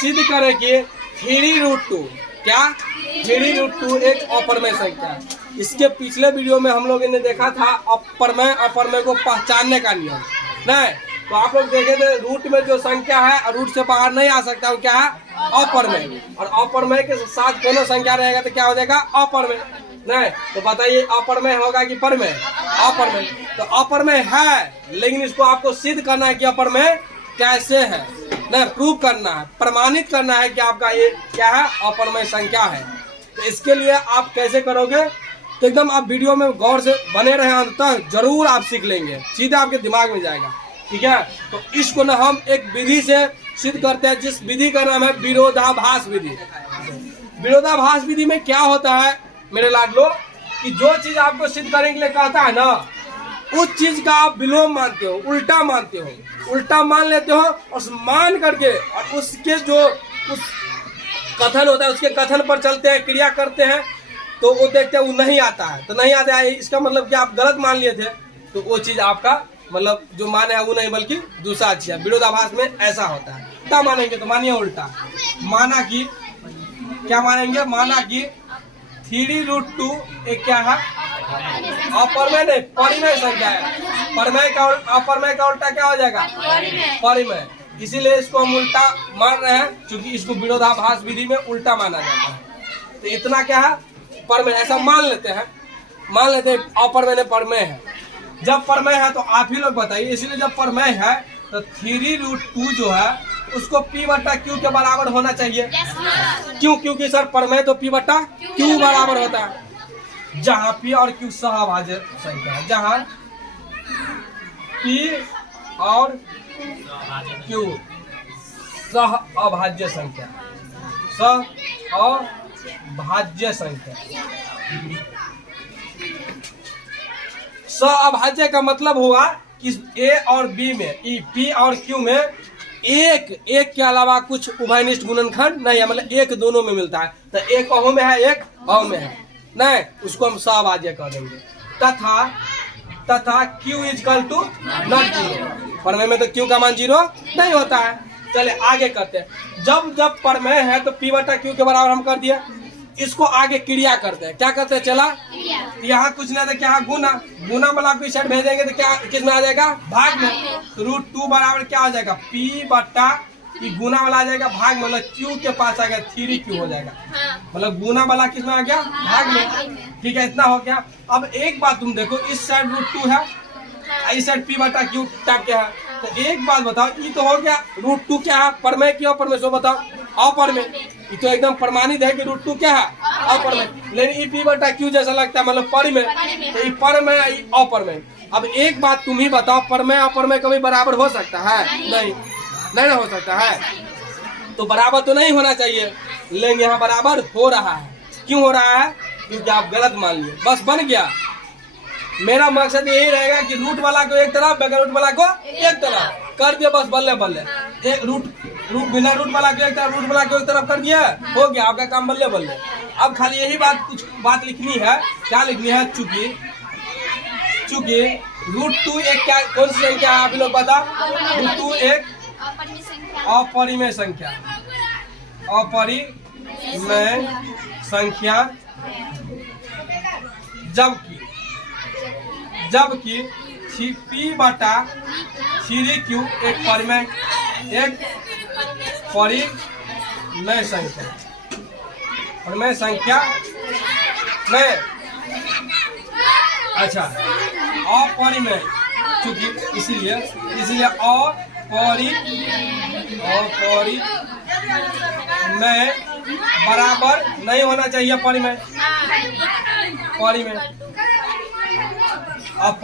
सिद्ध करें कि 3√2 क्या 3√2 एक अपरमेय संख्या है। इसके पिछले वीडियो में हम लोगों ने देखा था अपरमेय को पहचानने का नियम नहीं, तो आप लोग देखे थे रूट में जो संख्या है और रूट से बाहर नहीं आ सकता वो क्या है अपरमेय, और अपरमेय के साथ कोनो संख्या रहेगा तो क्या हो जाएगा अपरमेय नहीं। तो बताइए अपरमेय होगा कि परमेय? अपरमेय। तो अपरमेय है, लेकिन इसको आपको सिद्ध करना है कि अपरमेय कैसे है, नहीं प्रूव करना है, प्रमाणित करना है कि आपका ये क्या है अपरमेय संख्या है। तो इसके लिए आप कैसे करोगे, तो एकदम आप वीडियो में गौर से बने रहे अंततः जरूर आप सीख लेंगे, सीधे आपके दिमाग में जाएगा, ठीक है। तो इसको ना हम एक विधि से सिद्ध करते हैं, जिस विधि का नाम है विरोधाभास विधि। विरोधाभास विधि में क्या होता है मेरे लाडलो, कि जो चीज आपको सिद्ध करने के लिए कहता है ना, उस चीज का आप विलोम मानते हो, उल्टा मानते हो, उल्टा मान लेते हो, और मान करके और उसके जो उस कथन होता है उसके कथन पर चलते हैं, क्रिया करते हैं, तो वो देखते हैं वो नहीं आता है, तो नहीं आता है इसका मतलब कि आप गलत मान लिए थे, तो वो चीज आपका मतलब जो माने है वो नहीं बल्कि दूसरा चीज है। विरोधाभास में ऐसा होता है। क्या मानेंगे तो मानिए उल्टा, माना कि क्या मानेंगे, माना कि 3√2 एक क्या है अपरमेय नहीं परिमेय संख्या है। परमेय का अपरमेय का उल्टा क्या हो जाएगा परिमेय, इसीलिए इसको हम उल्टा मान रहे हैं, क्योंकि इसको विरोधाभास विधि में उल्टा माना जाता है। तो इतना क्या है परमेय, ऐसा मान लेते हैं अपरमेय ने परमेय है। जब परमेय है तो आप ही लोग बताइए, इसलिए जब परमेय है तो 3√2 जो है उसको P/Q के बराबर होना चाहिए। क्यों? क्योंकि सर परमेय तो P/Q बराबर होता है, जहाँ P और Q सहअभाज्य संख्या है, जहाँ P और Q सहअभाज्य संख्या, सहअभाज्य संख्या। सहअभाज्य का मतलब होगा कि A और B में, P और Q में एक के अलावा कुछ उभयनिष्ठ गुणनखंड नहीं है, मतलब एक दोनों में मिलता है। तो एक अहो में है एक अहो में है नहीं, उसको हम सहअभाज्य कह देंगे। तथा Q = नॉट 0। परमेय में तो Q का मान 0 नहीं होता है। चले आगे करते हैं। जब परमेय है तो P/Q के बराबर हम कर दिया, इसको आगे क्रिया करते हैं। क्या करते हैं, चला यहाँ कुछ नहीं था, क्या गुना वाला को इस साइड भेजेंगे तो क्या किस में आ जाएगा भाग में, तो √2 बराबर क्या हो जाएगा P/, गुना वाला आ जाएगा भाग में, मतलब Q के पास आ गया 3Q हो जाएगा, मतलब गुना वाला किस में आ गया भाग में। ठीक है, इतना हो गया। अब एक बात तुम देखो, इस साइड √2 है, इस साइड P/Q टाइप क्या है, तो एक बात बताओ, ये तो हो गया √2 क्या है परमेय की अपरमेय, सो बताओ अपरमेय। ये तो एकदम प्रमाणित है कि √2 क्या है अपरमेय, लेकिन ये P/Q जैसा लगता है मतलब परमेय, तो ये परमेय अपरमेय। अब एक बात तुम ही बताओ, परमेय अपरमेय कभी बराबर हो सकता है? नहीं हो सकता है, तो बराबर तो नहीं होना चाहिए, लेकिन यहाँ बराबर हो रहा है। क्यों हो रहा है? क्योंकि आप गलत मान लिए, बस बन गया। मेरा मकसद यही रहेगा कि रूट वाला को एक तरफ, बगैर रूट वाला को एक तरफ कर दिया, बस बल्ले एक रूट बिना रूट वाला को एक तरफ, रूट वाला को एक तरफ कर दिया, हो गया आपका काम बल्ले। अब खाली यही कुछ बात लिखनी है। क्या लिखनी है? चूंकि √2 एक क्या कौन सी संख्या है आप लोग बता? √2 एक अपरिमेय संख्या, अपरिमेय संख्या, जबकि P/3Q एक परिमेय संख्या नहीं, अच्छा अपरिमेय, क्योंकि इसीलिए अपरिमेय बराबर नहीं होना चाहिए परिमेय। अब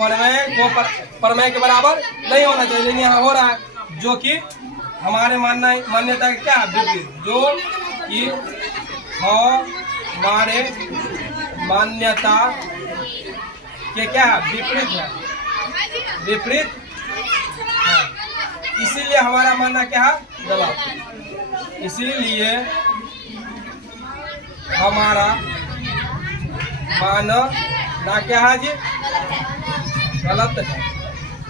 परमेय के बराबर नहीं होना चाहिए, लेकिन यहाँ हो रहा है, जो कि हमारे मान्यता का क्या है विपरीत, जो कि हमारे मान्यता के क्या है विपरीत है। इसीलिए हमारा मानना क्या है गलत, इसीलिए हमारा मानना क्या है जी गलत है।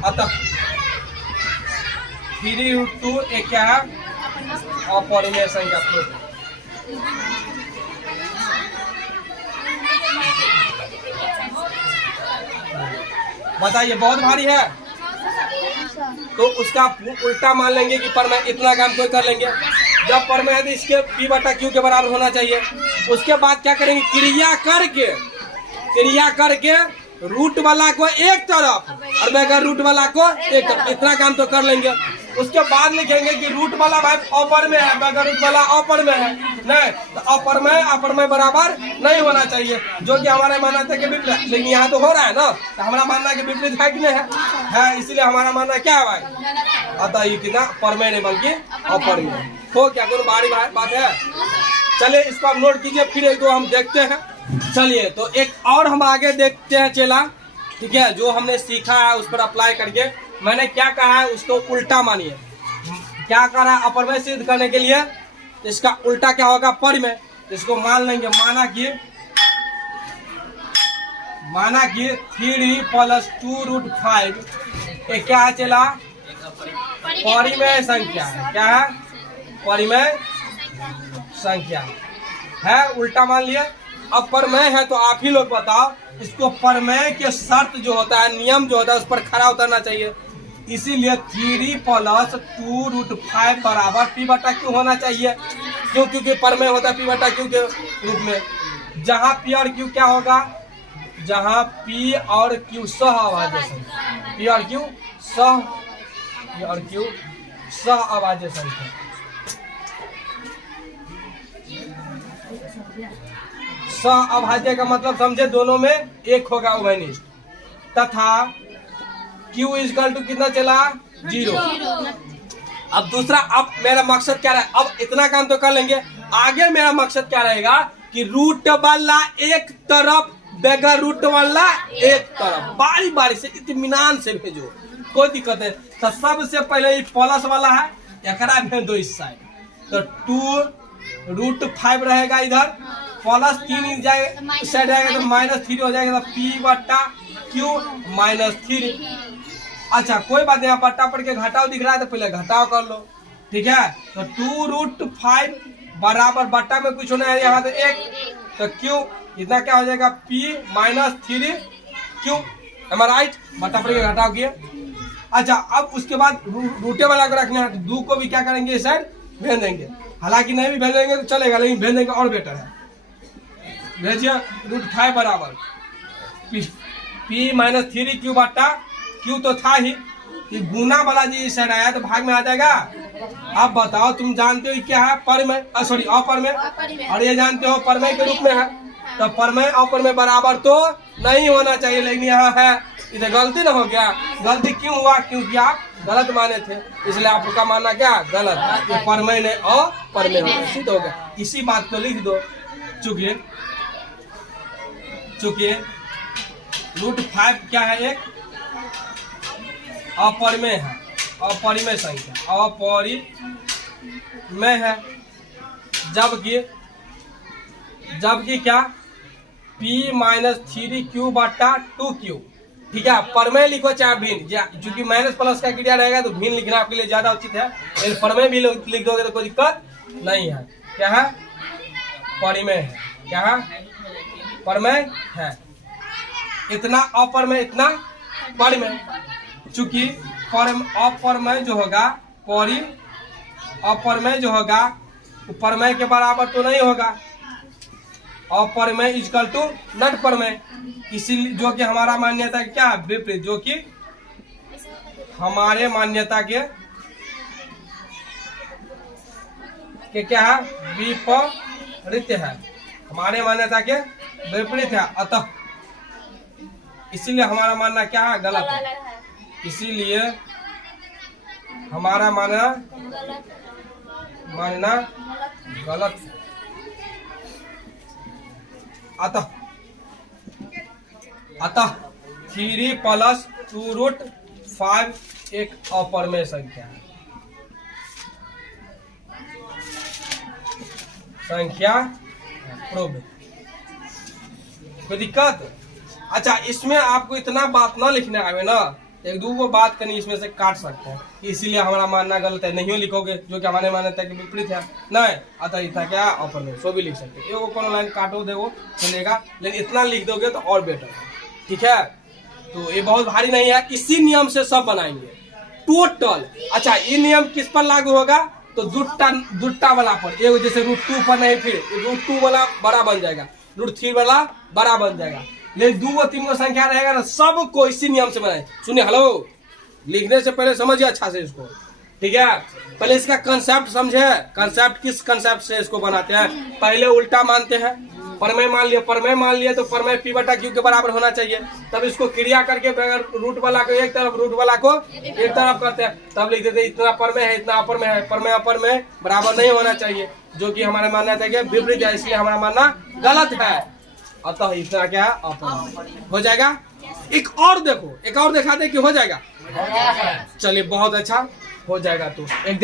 अतः 3√2 एक क्या है अपरिमेय संख्या प्रूफ। बताइए बहुत भारी है तो उसका उल्टा मान लेंगे कि परमेय इतना काम कोई कर लेंगे। जब परमेय है तो इसके P बटा Q के बराबर होना चाहिए। उसके बाद क्या करेंगे, क्रिया करके रूट वाला को एक तरफ और बगैर रूट वाला को एक तरफ, इतना काम तो कर लेंगे। उसके बाद लिखेंगे कि रूट वाला भाई अपर में है, बगैर रूट वाला अपर में है, नहीं तो अपर में बराबर नहीं होना चाहिए, जो कि हमारे मानना था कि विपरीत। लेकिन यहाँ तो हो रहा है ना, तो हमारा मानना है कि विपरीत है कि नहीं है, इसलिए हमारा मानना क्या है भाई, अतः ये कितना परमेय नहीं बल्कि अपरिमेय हो। क्या कोई भारी बात है? चलिए इसको आप नोट कीजिए, फिर एक दो हम देखते हैं। चलिए तो एक और हम आगे देखते हैं चेला, ठीक है, जो हमने सीखा है उस पर अप्लाई करके। मैंने क्या कहा है उसको उल्टा मानिए। क्या कह रहा है, अपरिमेय सिद्ध करने के लिए इसका उल्टा क्या होगा, परिमेय। इसको मान लेंगे, माना कि 3 + 2√5 ये क्या है चला, परिमेय संख्या है। क्या है, परिमेय संख्या है, उल्टा मान लिया। अब परमेय है तो आप ही लोग बताओ, इसको परमेय के शर्त जो होता है, नियम जो होता है, उस पर खरा उतरना चाहिए। इसीलिए 3 + 2√5 बराबर P बटा Q होना चाहिए। क्यों? क्योंकि परमेय होता है P बटा Q के रूप में। जहाँ P और Q क्या होगा, जहाँ P और Q सहअभाज्य संख्या, P और Q सहअभाज्य संख्या, सहअभाज्य का मतलब समझे, दोनों में एक होगा उभयनिष्ठ। तथा Q = कितना चला, 0। अब दूसरा, अब मेरा मकसद क्या रहा, अब इतना काम तो कर लेंगे, आगे मेरा मकसद क्या रहेगा कि रूट वाला एक तरफ, बगैर रूट वाला एक तरफ, बारी बारी से इत्मीनान से भेजो, कोई दिक्कत नहीं। तो सबसे पहले प्लस वाला है, एकरा भेज दो इस साइड, तो 2√5 रहेगा इधर, प्लस 3 इस साइड जाएगा तो -3 हो जाएगा, तो P बटा Q -3। अच्छा कोई बात नहीं, बट्टा पढ़ के घटाओ दिख रहा है तो पहले घटाओ कर लो, ठीक है। तो 2√5 बराबर बट्टा में कुछ होना है यहाँ तो 1, तो Q इतना क्या हो जाएगा, P -3Q, राइट, बट्टा पढ़ के घटाओ किए। अच्छा अब उसके बाद रूटे वाला को रखना है, तो 2 को भी क्या करेंगे, इस साइड भेज देंगे। हालांकि नहीं भी भेज देंगे तो चलेगा, लेकिन भेज देंगे और बेटर है। भेजिए, √5 बराबर P -3Q बट्टा Q तो था ही, गुना वाला जी इस साइड आया तो भाग में आ जाएगा। अब बताओ, तुम जानते हो क्या है, परमेय, सॉरी अपरमेय, और ये जानते हो परमेय के रूप में है। तो परमेय अपरमेय बराबर तो नहीं होना चाहिए, लेकिन यहाँ है, इधर गलती ना हो गया। गलती क्यों हुआ, क्योंकि आप गलत माने थे, इसलिए आपका मानना क्या गलत, ये परमेय नहीं अपरमेय होगा, सिद्ध हो गया। इसी बात को लिख दो, चूंकि √5 क्या है, एक अपरिमेय है, अपरिमेय संख्या, अपरिमेय है। जबकि क्या, P -3Q बटा 2Q, ठीक है। परमेय लिखो चाहे भिन्न, क्योंकि माइनस प्लस का क्रिया रहेगा तो भिन्न लिखना आपके लिए ज्यादा उचित है। लेकिन परमेय भी लिख दोगे तो कोई दिक्कत नहीं है। क्या है, परिमेय है। क्या है, परमेय है। इतना अपरमेय, इतना परिमेय। चूंकि अपरमेय जो होगा, अपरमेय जो होगा वो परमेय के बराबर तो नहीं होगा। अपरमेय = नट परमेय, इसीलिए जो कि हमारा मान्यता क्या है, विपरीत, जो कि हमारे मान्यता के क्या है, विपरीत है, हमारे मान्यता के विपरीत है। अतः इसीलिए हमारा मानना क्या है, गलत है। इसीलिए हमारा मानना गलत है। अतः 3 + 2√5 एक अपरमेय संख्या है। प्रूव। कोई दिक्कत? अच्छा इसमें आपको इतना बात ना लिखना आवे ना, एक दो बात कहीं इसमें से काट सकते हैं, इसीलिए हमारा मानना गलत है। नहीं लिखोगे जो कि हमारे मान्यता के विपरीत है, नहीं अतः इतना क्या ऑफर में सो भी लिख सकते हैं। एगो कोनो लाइन काटो देखो चलेगा, लेकिन इतना लिख दोगे तो और बेटर है। ठीक है, तो ये बहुत भारी नहीं है, इसी नियम से सब बनाएंगे टोटल। अच्छा, ये नियम किस पर लागू होगा? तो दुट्टा वाला पर। ये जैसे √2 पर नहीं, फिर √2 वाला बड़ा बन जाएगा, √3 वाला बड़ा बन जाएगा, लेकिन 2 3 को संख्या रहेगा ना, सबको इसी नियम से बनाए। सुनिए, हेलो, लिखने से पहले समझिए अच्छा से इसको। ठीक है, पहले इसका कंसेप्ट समझे। कंसेप्ट किस कंसेप्ट से इसको बनाते हैं? पहले उल्टा मानते हैं, परमेय मान लिया तो परमेय P बटा Q के बराबर होना चाहिए। तब इसको क्रिया करके रूट वाला को एक तरफ, रूट वाला को एक तरफ करते हैं, तब लिख देते इतना परमेय है, इतना अपरमेय है। परमेय अपरमेय बराबर नहीं होना चाहिए, जो कि हमारे मान्यता के विपरीत है, इसलिए हमारा मानना गलत है। अतः इतना क्या अपरमेय हो जाएगा। एक और देखो, एक और दिखा दे कि हो जाएगा। चलिए बहुत अच्छा हो जाएगा। तो एक